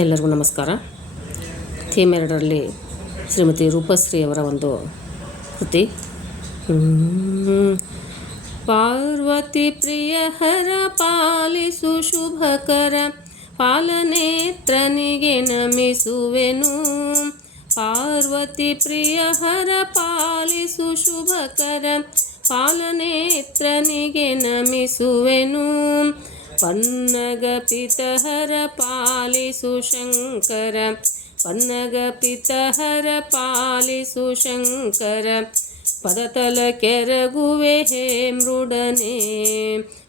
ಎಲ್ಲರಿಗೂ ನಮಸ್ಕಾರ. ಥೀಮ್ 2ರಲ್ಲಿ ಶ್ರೀಮತಿ ರೂಪಶ್ರೀಯವರ ಒಂದು ಕೃತಿ. ಪಾರ್ವತಿ ಪ್ರಿಯ ಹರ ಪಾಲಿಸು ಶುಭಕರ, ಪಾಲನೇತ್ರನಿಗೆ ನಮಿಸುವೆನು. ಪಾರ್ವತಿ ಪ್ರಿಯ ಹರ ಪಾಲಿಸು ಶುಭಕರ, ಪಾಲನೇತ್ರನಿಗೆ ನಮಿಸುವೆನು. ಪನ್ನಗ ಪಿತಹರ ಪಾಲಿಸು ಶಂಕರ, ಪನ್ನಗ ಪಿತಹರ ಪಾಲಿಸು ಶಂಕರ. ಪದತಲ ಕೆರಗುವೆ ಹೇ ಮೃಡನೆ,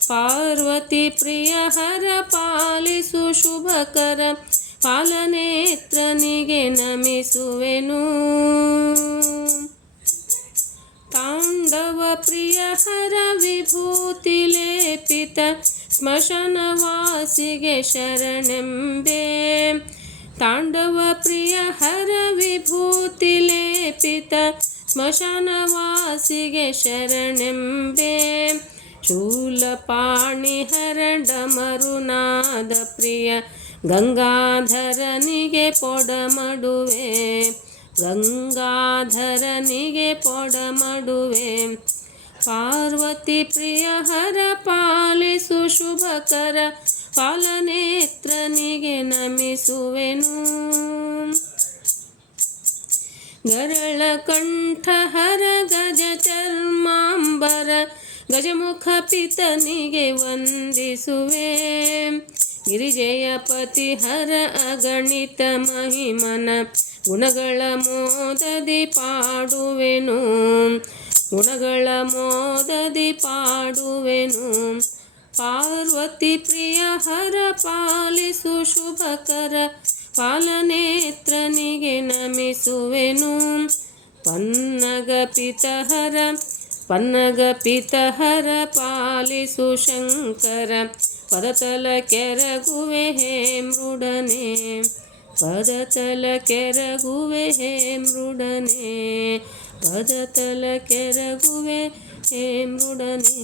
ಪಾರ್ವತಿ ಪ್ರಿಯ ಹರ ಪಾಲಿಸು ಶುಭಕರ, ಪಾಲನೇತ್ರನಿಗೆ ನಮಿಸುವೆನು. ತಾಂಡವ ಪ್ರಿಯ ಹರ ವಿಭೂತಿ ಲೇಪಿತ, ಸ್ಮಶಾನವಾಸಿಗೆ ಶರಣೆಂಬೆ. ತಾಂಡವ ಪ್ರಿಯ ಹರ ವಿಭೂತಿ ಲೇಪಿತ, ಸ್ಮಶಾನವಾಸಿಗೆ ಶರಣೆಂಬೆ. ಶೂಲಪಾಣಿ ಹರ ಡಮರುನಾದ ಪ್ರಿಯ, ಗಂಗಾಧರನಿಗೆ ಪೊಡಮಡುವೆ. ಗಂಗಾಧರನಿಗೆ ಪೊಡಮಡುವೆ. ಪಾರ್ವತಿ ಪ್ರಿಯ ಹರ ಪಾಲಿಸು ಶುಭಕರ, ಪಾಲನೇತ್ರನಿಗೆ ನಮಿಸುವೆನು. ಗರಳ ಕಂಠ ಹರ ಗಜ ಚರ್ಮಾಂಬರ, ಗಜಮುಖ ಪಿತನಿಗೆ ವಂದಿಸುವೆ. ಗಿರಿಜಯ ಪತಿ ಹರ ಅಗಣಿತ ಮಹಿಮನ, ಗುಣಗಳ ಮೋದದಿ ಪಾಡುವೆನು. ಗುಣಗಳ ಮೋದದಿ ಪಾಡುವೆನು. ಪಾರ್ವತಿ ಪ್ರಿಯ ಹರ ಪಾಲಿಸು ಶುಭಕರ, ಪಾಲನೇತ್ರನಿಗೆ ನಮಿಸುವೆನು. ಪನ್ನಗ ಪಿತಹರ, ಪನ್ನಗ ಪಿತಹರ ಪಾಲಿಸು ಶಂಕರ. ಪದತಲ ಕೆರಗುವೆ ಹೇ ಮೃಡನೆ, ಪದತಲ ಕೆರಗುವೆ ಹೇ ಮೃಡನೆ. ಪದತಲ ಕೆರಗುವೆ ಹೇ ಮೃಡನೆ.